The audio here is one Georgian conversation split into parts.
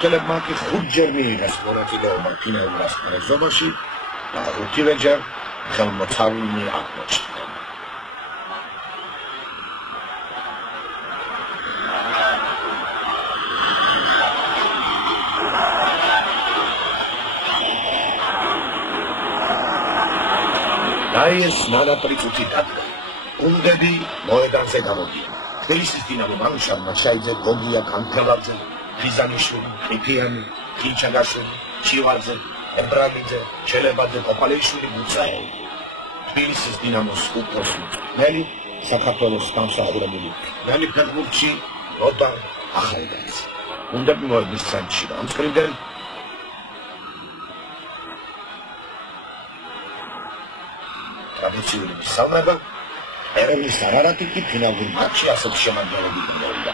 ფეხბურთელებმა კი 5 ჯერ მიიღეს მონაწილეობა ფინალურ ასპარეზობაში და 5-ვე ჯერ ხელმოწარმი აღმოჩნდნენ. ეს ნანატრი წუთი დადგა. გუნდები მოედანზე გამოდიან. თბილისის დინამო მანუშამ მაჩაიძე, გოგია კანთელაძე, ხიზანიშვილი, ყიფიანი, ხინჩაგაშვილი, ჩივაძე, ებრალიძე, ჩელებაძე, კოპალეიშვილი, გუცაევი. თბილისის დინამოს უფროსი მწვრთნელი, საქართველოს დამსახურებული მწვრთნელი ფეხბურთში როდან ახალგაზრდა. გუნდები მოედნის ცენტრში დამწყრიდნენ. ტრადიციული მისალმება ერევნის არარატი კი ფინალურ მატჩში ასეთ შემადგენლობით მოვიდა.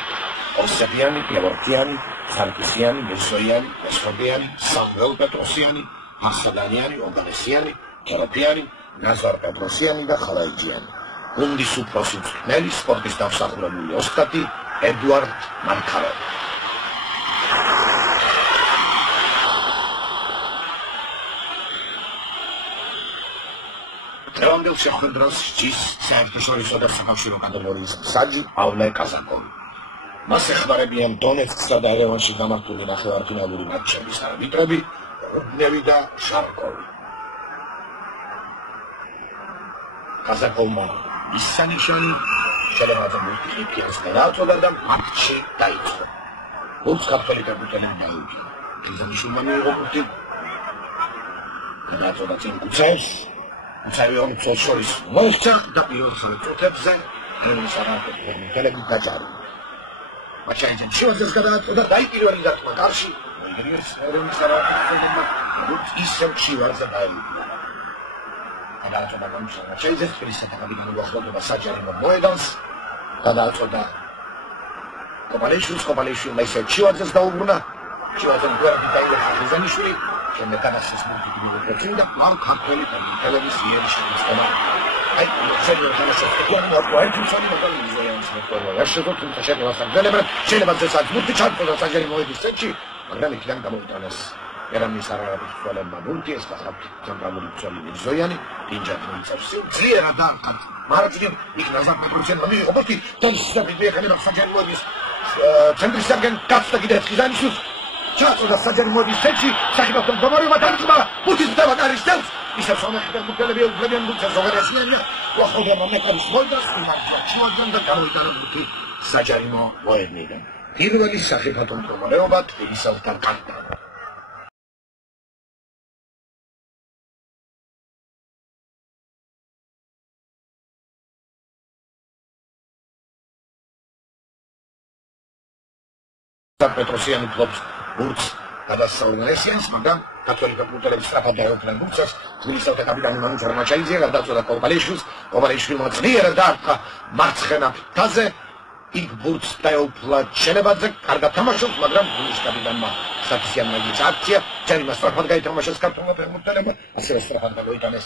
ოსებიანი, პლევორტიანი, სარკისიანი, მესოიანი, ესხობიანი, სამველ პეტროსიანი, მასადანიანი, ოგანესიანი, კეროპიანი, ნაზარ პეტროსიანი და ხალაიჯიანი. გუნდის უფროსი მწვრთნელი, სპორტის დამსახურებული ოსტატი ედუარდ მანქაროვი. დღევანდელ შეხვედრას სჯის საერთაშორისო და საკავშირო კატეგორიის მსაჯი პავლე კაზაკოვი. მას ეხმარებიან დონეცკსა და ერევანში გამართული ნახევარფინალური მატჩების არბიტრები რუდნევი და შარკოვი. კაზაკოვმა ისანიშანი შელევაძე მულტიპლიკიანს გადააწოდა და მატჩი დაიწყო. გუნდს ქართველი ფეხბურთელები დაუჯდა. ხიზანიშვილმა მიიღო პუნქტი. გადააწოდა წინ გუცაევს. გუცაევი ორ მწვრთნელს შორის მოექცა და პირველ წუთებზე ერევნის არარატი ფეხბურთელები დაჭარბდნენ. მაჩაიძემ შევაძეს გადააწოდა და დაიპირველი დარტყმა კარში. მოიგერიეს ერევნის არარატი ფეხბურთელებმა ისევ შევაძე დაიპირა. გადააწოდა მაჩაიძე თბილისთან კაპიტანი უახლოვდება საჯარიმო მოედანს. გადააწოდა კოპალეიშვილმა ისევ შევაძეს დაუბრუნა. შევაძემ გვერდით დაინახა ხიზანიშვილი. შემდეგ გადასცეს მულტიპლიკიური პროცესი და კვლავ ქართველი ფეხბურთელების მიერ შემოსწომა. აი, შეიძლება შეიძლება წესაც მუტი ჩართო საჯარი მოედის ცენტრში, მაგრამ იქიდან გამოიტანეს ერევნის არარატის მცველებმა მუნტი ეს ცენტრალური მცველი მირზოიანი, დინჯად მოიწევს ძლიერად დაარტყა. მარჯვნივ იქ ნაზარ პეტროსიანმა მიიღო ბოთი და მიეხანება საჯარი მოედის ცენტრისაგან გაცდა კიდევ ხიზანიშვილს. ჩაწოდა საჯარი მოედის ცენტრში, სახიფათო მდგომარეობა დაიწყო. მუთის ხდება კარის დელს. ისევ სამეხი ფეხბურთელები უგლებიან გუნდს ზოგადასიანია. უახლოვდება მეკარის მოედანს, იმართლა ჩივაძემ და გამოიტანა მუთი საჯარიმო მოედნიდან. პირველი სახიფათო მდგომარეობა თბილისელთან განტანა. პეტროსიანი ფლობს გუნდს გადასწავლენ ესიანს, მაგრამ ქართველი ფეხბურთელები სწრაფად დაეუფლნენ გუნდს. თბილისელთა კაპიტანი მანუჩარ მაჩაიძე გადააწოდა კოპალეიშვილმა ძლიერად დაარტყა მარცხენა ფრთაზე. იქ გუნდს დაეუფლა ჩელებაძე, კარგად თამაშობს, მაგრამ გუნდის კაპიტანმა საკისიანმა იგიც აქცია. ჯარიმა სწრაფად გაითამაშეს ქართველმა ფეხბურთელებმა, ასევე სწრაფად გამოიტანეს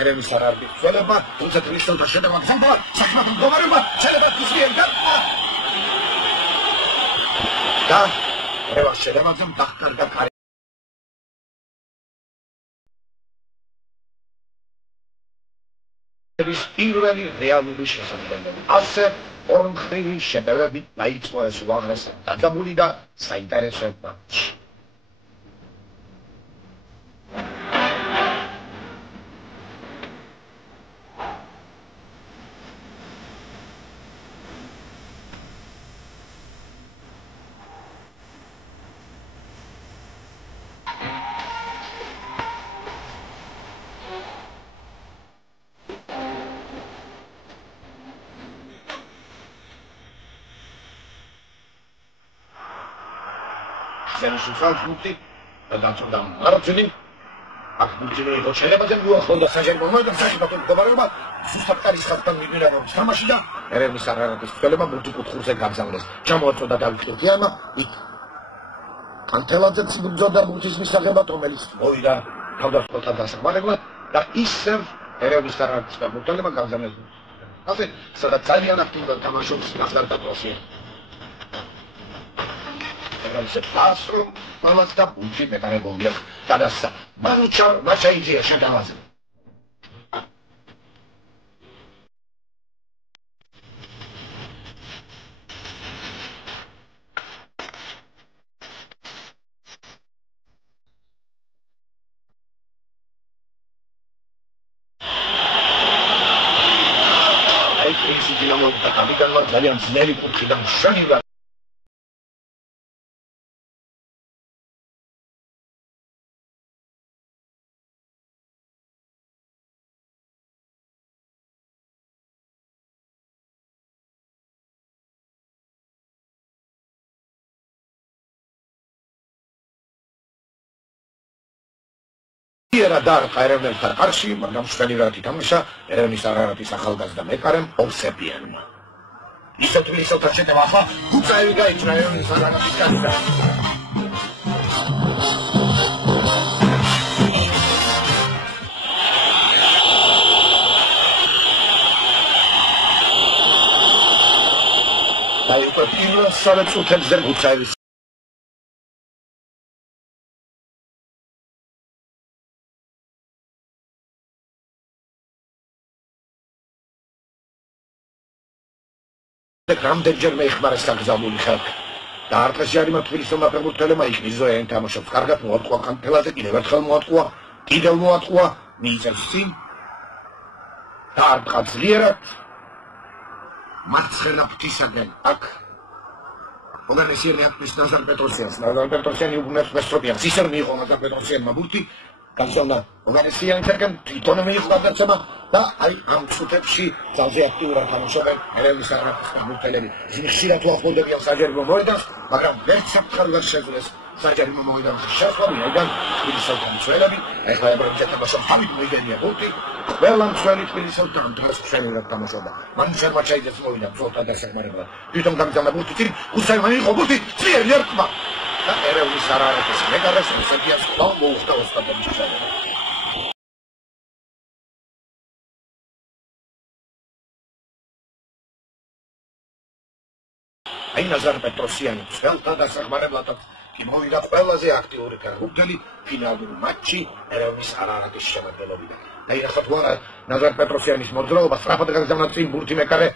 ერევნის არარატის მცველებმა, თუმცა თბილისელთა შეტევა გრძელდება. სახიფათო მდგომარეობა ჩელებაძის მიერ გატყდა. და რევას შედევაძემ დახკარგა კარი. პირველი რეალური შესაძლებლობა. ასე ორმხრივი შეტევებით დაიწყო ეს უაღრესი დადებული და საინტერესო მატჩი. Sanskruti, გადაწოდა მარჯვნივ. აქ მუჭინო იყო ჩელებაძემ უახლოვდა საჯარიმო მოედანს, სახიფათო მდგომარეობა ზუსტად კარის ხაზთან მიგვირა თამაში და ერევნის არარატის მცველებმა მულტიკუთხურზე გაგზავნეს. ჩამოაწოდა დავით ყიფიანმა, იქ კანთელაძეც იბრძოდა მუჭის მისაღებად, რომელიც მოვიდა თავდასხმელთან დასახმარებლად და ისევ ერევნის არარატის ფეხბურთელებმა გაგზავნეს. ასე, სადაც ძალიან აქტიურად თამაშობს ნაზარ პეტროსიანი. ისეთ ფას რომ მამაც და ბუნჩი მეკარებოდნენ დადასა მან შეიძია შეტევაზე ისიც იმოდი და კაპიტანმა ძალიან ძნელი კურთხი და მშვენივრად იერა დარყა ერევნელთან კარში, მაგრამ მშვენივრად ითამაშა ერევნის არარატის ახალგაზრდა მეკარემ ოვსეპიანმა. ისევ თბილისელთან შეტევა ახლა გუცაევი გაიჭრა ერევნის არარატის კარიდან. დაიწყო პირველ სამი წუთებზე გუცაევის რამდენჯერმე იხმარეს საგზავნილი ხალხი და არტყეს ჯარიმა თბილისელმა ფეხბურთელებმა იქნის ზოიანი თამაშობს კარგად მოატყუა კანთელაძე კიდევ ერთხელ მოატყუა კიდევ მოატყუა მიიწევს წინ დაარტყა ძლიერად მარცხენა ფრთისაგან აქ ოგანესიანი აკვის ნაზარ პეტროსიანი უგუნებს მესტროპიანს ისევ მიიღო ნაზარ პეტროსიანმა ბურთი გასავნა ოგანესიანთან თვითონ მიიღო გადაცემა და აი ამ წუთებში ძალზე აქტიურად თამაშობენ ერევნის არარატის ფეხბურთელები. ხშირად უახლოვდებიან საჯარო მოედანს, მაგრამ ვერც საფრთხე ვერ შეძლეს საჯარო მოედანს შეხვედრიდან თბილისელთან მცველები, ეხლა ებრაიმზე თამაშობს თავით მოიგენია ბურთი, ყველა მცველი თბილისელთან დღეს მშვენივრად თამაშობდა. მან შერმა ჩაიძეს მოვიდა ბრძოლთან დასახმარებლად. თვითონ გამიგზავნა ბურთი წინ, გუცაევმა მიიღო ბურთი, ძლიერი ერტყმა და ერევნის არარატის მეკარეს ოსებიას კვლავ მოუხდა ოსტატების შედეგად. აი ნაზარ პეტროსიანი ცელთა დასახმარებლად კი მოვიდა ყველაზე აქტიური ფეხბურთელი ფინალური მატჩი ერევნის არარატის შემადგენლობიდან. აი ნახოთ ვარა ნაზარ პეტროსიანის მოძრაობა სწრაფად გაგზავნა წინ ბურთი მეკარე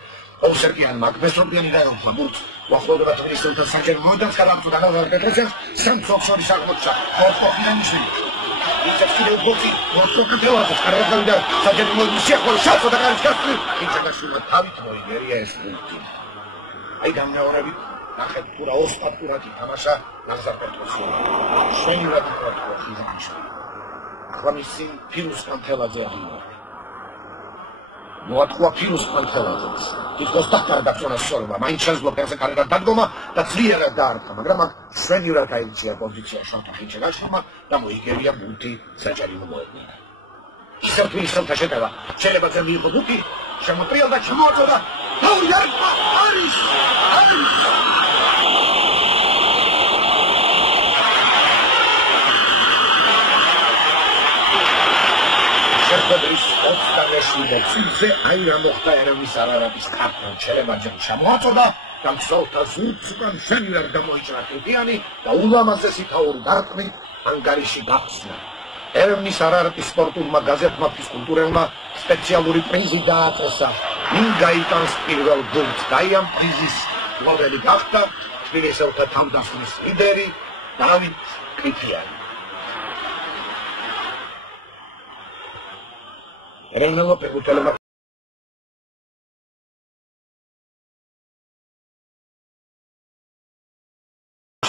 ოვსეპიანმა მესტროპიანი დაეუფლა ბურთს უახლოვდება თბილისელთან საჯარო მოედანს გადამწყვეტა ნაზარ პეტროსიანს სამწუხაროდ შორის აღმოჩნდა ორთოფიანიშვილი ისევ კიდევ ბურთი ორთოკეთელაძე კარგად გავიდა საჯარო მოედნის შეხვედრა შავსა და კარის გასწვრი ინჩაკაშვილმა თავით მოიგერია ეს ბურთი. აი გამეორებით ნახეთ თუ რა ოსტატურად ითამაშა ნაზარ პეტროსიანი. მშვენივრად ითამაშა ხიზანიშვილი. ახლა მისი ფირუს კანთელაძე აღიარა. მოატყუა ფირუს კანთელაძეს. თითქოს დაკარგა წონას სორობა, მაინც შეძლო ფეხზე კარგად დადგომა და ძლიერად დაარტყა, მაგრამ აქ მშვენივრად აირჩია პოზიცია შავთა ხინჩეგაშვილმა და მოიგერია ბურთი საჯარო მოედნიდან. ისევ თბილისელთა შეტევა შენებაზე მიიღო ბურთი, შემოტრიალდა და შემოაწოდა არის შეხვედრის 27 წუთზე აი რა მოხდა ერევნის არარატის კაპიტან ჩერემაძემ შემოაწოდა და მცველთა ზურგს უკან მშვენივრად გამოიჭრა ტიტიანი და ულამაზესი თაური დარტყმით ანგარიში გახსნა. ერევნის არარატის სპორტულმა გაზეთმა ფიზკულტურელმა სპეციალური პრიზი დააწესა. ვინ გაიტანს პირველ გოლს და ამ პრიზის მფლობელი გახდა თბილისელთა თავდასხმის ლიდერი დავით კრიფიანი. ეროვნულ ფეხბურთელებმა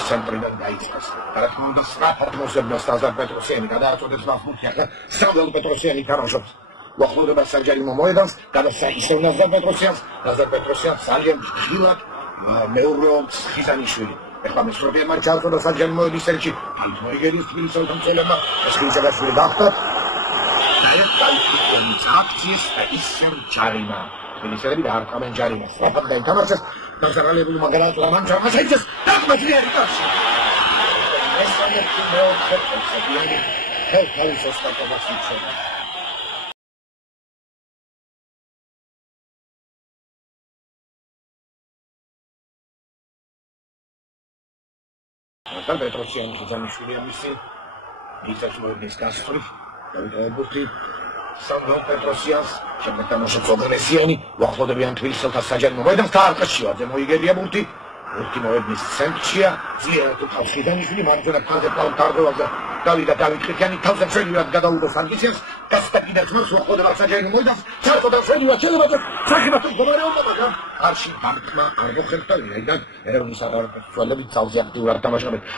ცენტრიდან დაიწყეს. და რა თქმა უნდა სწრაფად მოსებნას ნაზარ პეტროსიანი გადააწყვეტეს მახბურთი ახლა სამველ პეტროსიანი თამაშობს. უახლოვდება საჯარო მოედანს, გადასცა ისევ ნაზარ პეტროსიანს ძალიან ხილად მეურვეობს ხიზანიშვილი. ეხლა მესტროპიანმა ჩააწოდა საჯარო მოედნის ელჩი, თავით მოიგერია თბილისელთან მცველებმა, ეს ხინჩეგაშვილი გახდა. და ეს აქციის და ისევ ჯარიმა. თბილისელები დაარტყამენ ჯარიმას. სწრაფად გაითამაშეს, დამსახურებულმა გადააწოდა მან ჯარიმას აიწეს, დაგმა ძლიერი კარში. ეს ამერიკი მეოთხე წელი თავის ოსტატობას იცოდა. და პეტროსიანი ხიზანიშვილი ამისი ისეთ მოედნის გასწრით დავიტოვებოდი სამგალ პეტროსიანს შემდეგ თამაშობს ოღონესიანი უახლოვდებიან თბილისელთა საჯარიმო მოედანს კარტაშივაძე მოიგებია ბურთი მოედნის ცენტრშია ძიერად უყავს ხიზანიშვილი მარჯვენა ფლანგზე თავდარღვევაზე დავიდა დავით ხირქიანი თავზე მშვენივრად გადაუდო სარგისიანს გასცდა კიდევ ძმას უახლოვდება საჯარიმო მოედანს ჩარყო და მშვენივრად შეიძლება სახიფათო მდგომარეობა მაგრამ არში ბანკმა არ მოხერხდა ვინაიდან ერევნის საგარეო ცვალებით ძალზე აქტიურად თამაშობენ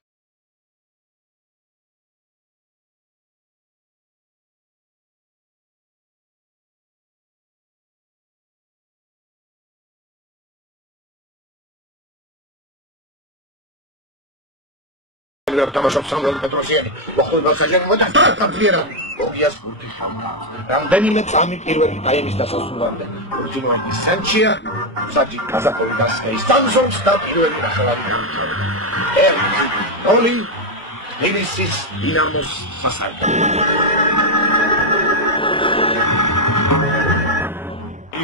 თამაშობს სამგალ პეტროსიანი უახლოვდება საჯარიმო მოედანს და ძლიერად ოგიას ბურთი ხამრავს რამდენიმე წამი პირველი ტაიმის დასასრულამდე ბურთი მოედნის ცენტრშია საჯი კაზაკოვი გასხეის სამსონს და პირველი ნახევარი გოლი ნილისის დინამოს სასაიტო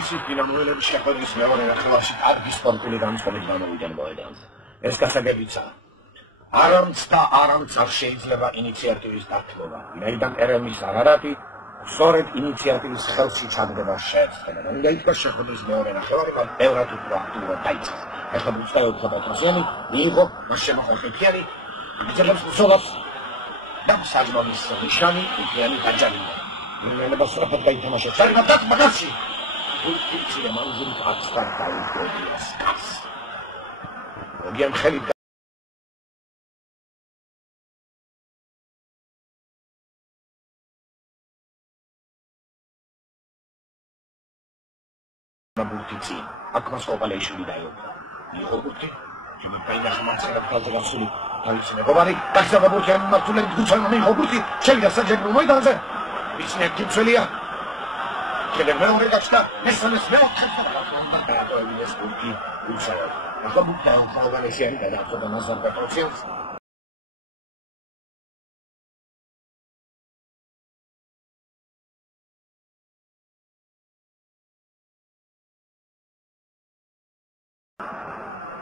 ისიც დინამოელები შეხვედრის მეორე ნახევარში კარგი სპორტული განწყობით გამოვიდნენ მოედანზე ეს გასაგებიცაა არამც და არამც არ შეიძლება ინიციატივის დათმობა. ვინაიდან ერევნის არარატი სწორედ ინიციატივის ხელში ჩადგება შეეცდენა. უნდა ითქვას შეხვედრის მეორე ნახევარი მან ბევრად უფრო აქტიურად დაიწყო. ეხლა ბურთი პეტროსიანი მიიღო მას შემოხვა ხირქიანი იცელებს ბრძოლას და საჯმანის ნიშანი ხირქიანი დაჯარიმდა. იმენება სწრაფად გაითამაშა. საერთოდ მაგაში ბურთი ცირე მანძილით აცდა დაუდგოიას კაც. ოგიამ ხელი ბურთი წინ აქ მას კოპალეიშვილი დაიწყო იყო ბურთი შემოყიდა ხმასერა ფაზა გასული თავისი მეგობარი გასაგა ბურთი ამ მართულებით გუჩანა მიიღო ბურთი შევიდა საჯარიმო მოედანზე ისინი კიცველია კიდევ მეორე გაჩნდა მესამეს მეოთხე ეს ბურთი უცაა ახლა ბურთი აუხალგანესიანი გადააწოდა ნაზარ პეტროსიანს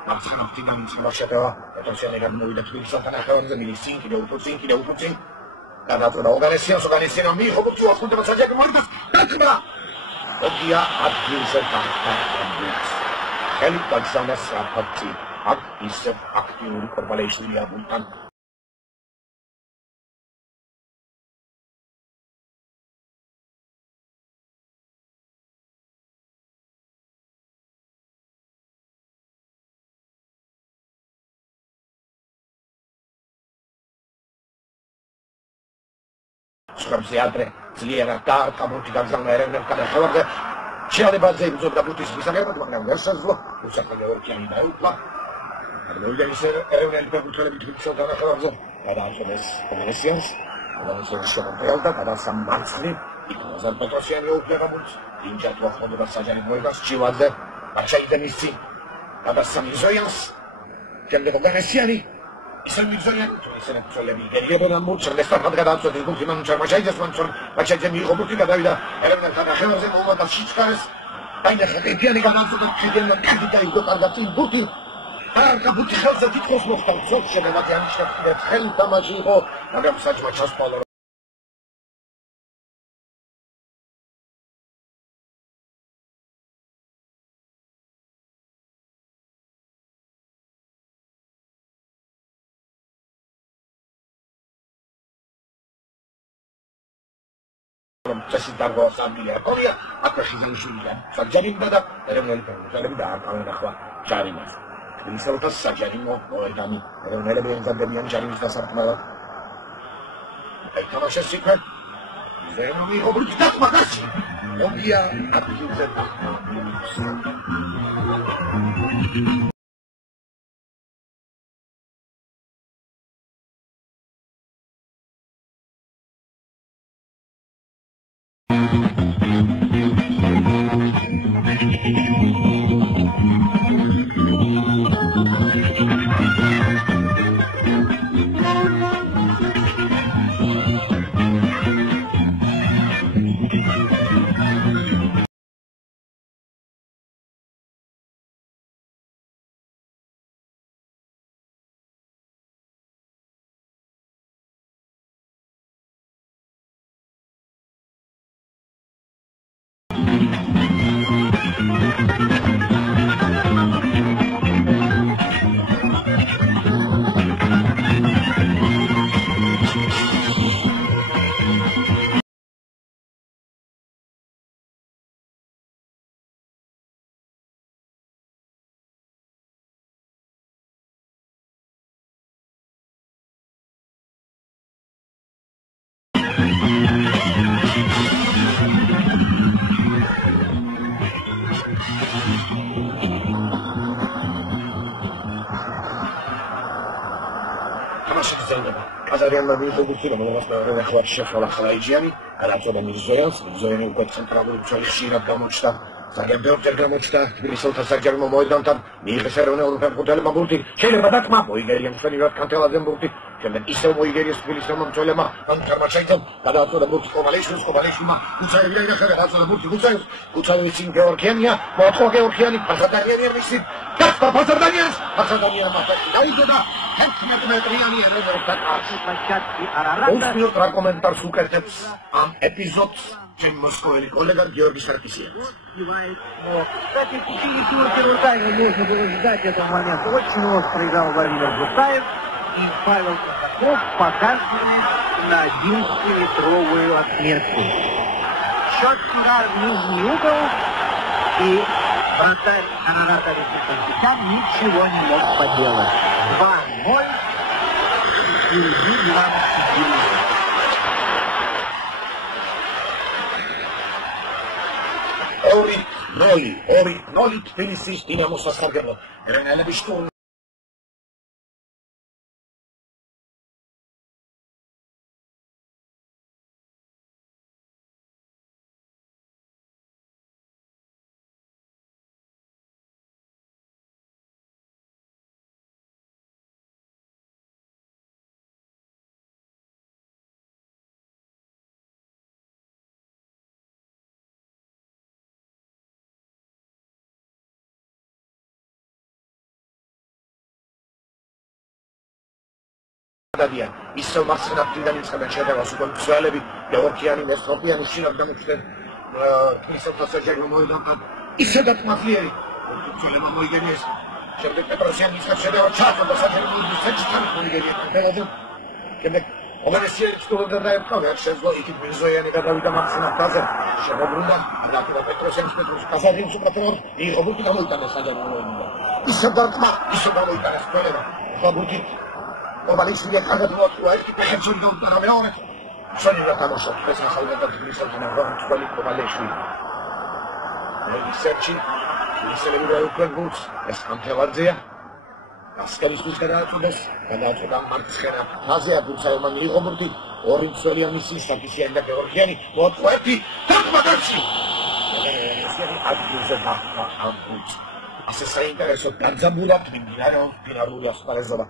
მარცხენა ფრთიდან შემოშეტევა პეტროსიანი გამოვიდა თბილისელთა ნახევარზე მილის წინ კიდევ უფრო წინ გადააწოდა ოღონესიანს მიიღო ბურთი უახლოვდება საჯარიმო მოედანს დათმობა ოგია ადგილზე დაჰყავს ხელი გაგზავნა საფრთხე აქ ისევ აქტიური კოპალეიშვილია ბურთთან სკამზე ადრე ძლიერად დაარტყა ბურთი გაგზავნა ერევნებთან ნახევარზე შეალებაზე იბრძოდა ბურთის მისაღებად მაგრამ ვერ შეძლო უსახელო ორკიანი დაეუფლა მოვიდა ის ერევნელი ფეხბურთელები თბილისელთა ნახევარზე გადააწოდეს ოღონესიანს ოღონესიანი შემოყრალდა გადაასა მარცხნივ იქ ნაზარ პეტროსიანი ეუფლება ბურთს დინჯად უახლოვდება საჯარიმო მოედანს ჩივაძე მარჩაიძე მის წინ გადაასა მირზოიანს შემდეგ ოღონესიანი ისინი მიგზავნიან ისინი ცოლები გერგებოდან მურჩერდეს საფად გადააწოდეს ბურთი მანუჩარ მაჩაიძე მიიღო ბურთი გადავიდა ერევნებთან ნახევარზე მოუმატა სიჩქარეს დაინახა ხირქიანი გადააწოდა ხირქიანმა კარგი დაიგო კარგად წინ ბურთი არკა ბურთი ხელზე თითქოს მოხდა ცოტ შედეგად ანიშნებს კიდევ ხელი თამაში იყო მაგრამ საჭმა ჩასპალა წესი დარგვა სამგილია ყოლია აქვე ხიზანიშვილია საჯარიმდა და ერევნელი ფეხბურთელები დაარტყამენ ახლა ჯარიმას თბილისელთა საჯარიმო მოედანი ერევნელები ემზადებიან ჯარიმის დასარტყმელად აი თამაშეს იქვე ზერმო მიიღო ბურთი დათმობა გასში ოგია აქტივზე Kazarianna მიიღებითი რომელსაც მეორე ნახევარში შეხვდა ხალაიჯიანი, არაწოდა მირზოიანს, მირზოიანი უკვე ცენტრალური მცველი ხშირად გამოჩნდა, ძალიან ბევრჯერ გამოჩნდა თბილისელთა საჯარო მოედანთან, მიიღეს ეროვნულ ფეხბურთელებმა ბურთი, შეიძლება დაკმა მოიგერია მშვენივრად კანთელაძემ ბურთი, შემდეგ ისევ მოიგერიეს თბილისელმა მცველებმა, თამაშაიძემ გადააწოდა ბურთი კოვალეიშვილს, კოვალეიშვილმა უცაევი დაინახა, გადააწოდა ბურთი უცაევს, უცაევის წინ გეორგიანია, მოაწყო გეორგიანი, ფასადანიანი მისი, გასპარ ფასადანიანს, ფასადანიანმა დაიძოდა 11 მეტრიანი ეროვნულთა площадке Арарата. Უსმენთ რა კომენტარს უკეთებს ამ эпизодს ჩემ მოსკოველი კოლეგა გიორგი სარკისიანს. Но, кстати, в течение всего первого тайма нужно было ждать этого момента. Очень остро играл Владимир Гусаев и Павел Казаков показывали на 11-метровую отметку. Четкий удар в нижний угол, и вратарь Арарата Виктор ничего не мог поделать. 2-0. Впереди 12-9. ორი ნოლი თბილისის დინამოს სასარგებლო. ეროვნელების შტურმი დადიან ისევ მასწრაფიდან იწყებენ შეტევას უკვე მცველები გეორგიანი მესროპიანი შინაგან გამოჩნდნენ თბილისელთა საჯარო მოედანთან ისედაც მართლიერი მცველებმა მოიგერიეს შემდეგ პეტროსიანი იწყებს შეტევა ჩაწოდა საჯარო მოედნის ცენტრთან მოიგერია კანთელაძემ შემდეგ ოვერესიელი ჩტულობდა დაემთხვა შეძლო იქით მირზოიანი გადავიდა მასწრაფდაზე შემოbrunდა რატო პეტროსიანის პეტროს კაზარინის უკრატოდ იყო ბურთი გამოიტანეს საჯარო მოედნიდან ისევ გამოიტანეს მცველებმა ხაბურთით კოვალეიშვილი კარგად მოაწვა ერთი ფეხებში დაუტარა მეორე შენივრად თამაშობს ეს ახალგაზრდა და თბილისელთან მრავალი კოვალეიშვილი ისერჩი ისელები დაუკვენ ბურთს ეს კანთელაძეა ასკერისთვის გადააწოდა მარცხენა ფაზეა ბურთსაელმა მიიღო ბურთი ორი მცველია მისი საკისიანი და გეორგიანი მოაწვა ერთი დაკმადაში ადგილზე დაჰყვა ამ ბურთს ასე საინტერესო დაძაბულად მიმდინარეობს ფინალური ასპარეზობა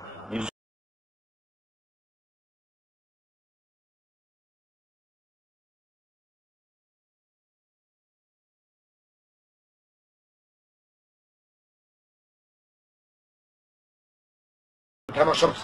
თამაშობს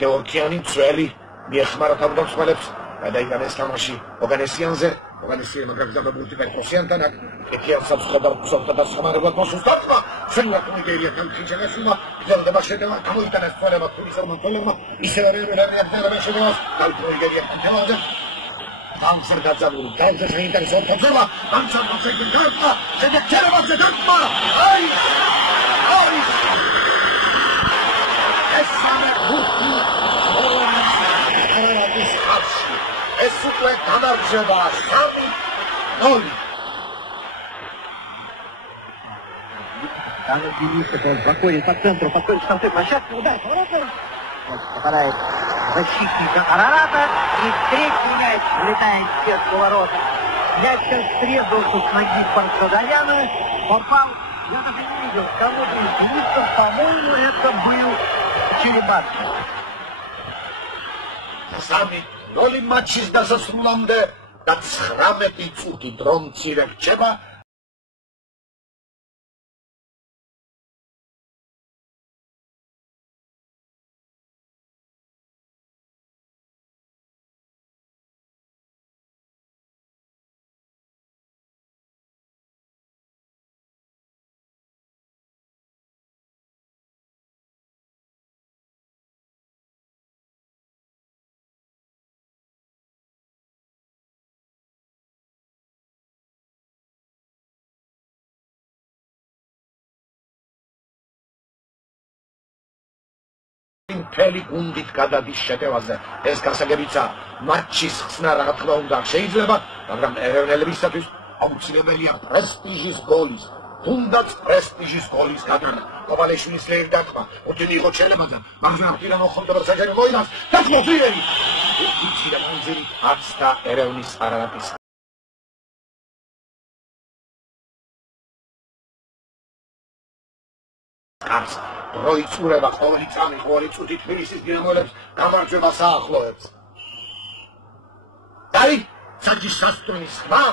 გეორგიანი მცველი მიეხმარა თავდამსხმელებს გადაიტანეს თამაში ოგანესიანზე ოგანესიანმა გაგზავნა ბურთი პეტროსიანთან აქ ეთიანსაც ხედავ ფსოვთა დასხმარებლად მოსუსტატმა შენივრად მოიგერია თამაშიშენაშვილმა გრძელდება შეტევა გამოიტანეს მცველებმა თბილისელმა მცველებმა ისევე რეაგირებენ შეტევას მოიგერია კანთელაძემ Dancer Gazzaburu, dancer საინტერესო თამაშია, dancer მოსეგენ გარდა, შეგეჩერებაზე დაკმა. აი! ეს უკვე გამარჯვება 3-0. Данный Денис заходит по центру, подходит к концу площадки, удар поворота. Попадает защитника Арарата, и третий мяч влетает в сетку ворот. Мяч срезался с ноги Парсадаяна, попал, я даже не видел, кого-то из близких, по-моему, это был Черебатский. Сами 0 матчის დასასრულამდე და 19 წუთი დრო მცირე რჩება მთელი გუნდით გადადის შეტევაზე. ეს გასაგებიცა მატჩის ხსნა რა თქმა უნდა შეიძლება, მაგრამ ეროვნელებისათვის აუცილებელია პრესტიჟის გოლის, თუნდაც პრესტიჟის გოლის გატანა. კობალეშვილის ლეირ დაკმა, ოდენი იყო ჩელებაძე, მაგრამ პირან ოხონდა საჯარი მოინას და მოძიერი. იცი და მანძილი არც და ერევნის არარატის კარს როიწურება ყოველი წამი ყოველი წუთი თბილისის დინამოელებს გამარჯვებას აახლოებს. დაი საჯის სასტუმის ხმა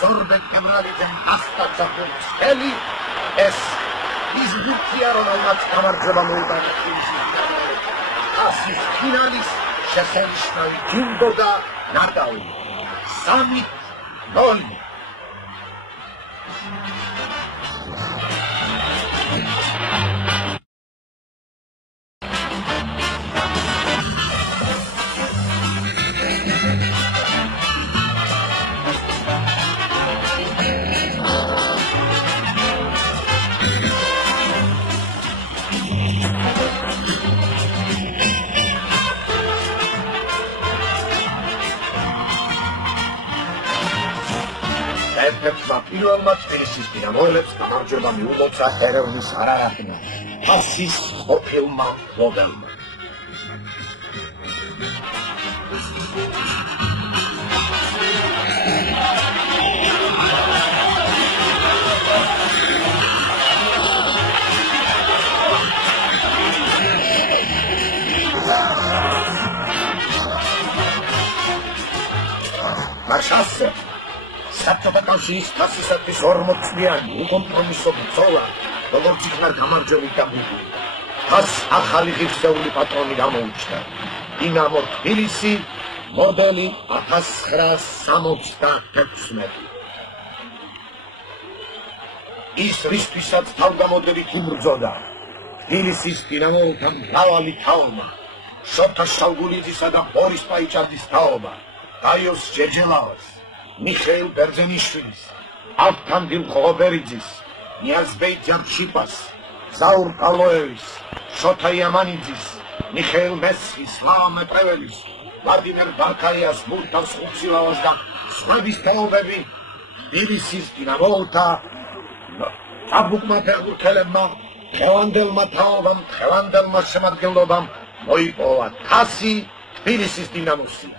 ზორბენ კემრალიძემ ასტაცაფულის ხელი ეს ის გუნდია რომელმაც გამარჯვება მოუტანა თბილისის დინამოელებს. ასის ფინალის შესანიშნავი ჯილდო და ნაკაუტი 3-0. ერთ-ერთმა პირველმა თბილისის დინამოელებს გამარჯვება მიულოცა ერევნის არარატმა, თასის ყოფილმა მფლობელმა. მაშასე საბჭოთა კავშირის თასისათვის 40-წლიანი უკომპრომისო ბრძოლა, როგორც იქნა გამარჯვებით დამთავრებული. თასს ახალი ღირსეული პატრონი გამოუჩნდა. დინამო თბილისი, მოდელი 1966. ის რისთვისაც თავგამოდებით იბრძოდა. თბილისის დინამოელთა მრავალი თაობა, შოთა შალგულიძისა და ბორის პაიჭაძის თაობა, გაიოს ჯეჯელავას, მიხეილ ბერძენიშვილის, ავთანდილ ხოღობერიძის, ნიაზბეი ჯარჩიპას, ზაურ პავლოევის, შოთა იამანიძის, მიხეილ მესხის, სლავა მეპრეველის, ვლადიმერ ბარკაიას, მურთავს ხუცილავას და სხვების თაობები თბილისის დინამოელთა აბუკმა ფეხბურთელებმა, ხევანდელმა თაობამ, ხევანდელმა შემადგენლობამ მოიპოვა თასი თბილისის დინამოსია.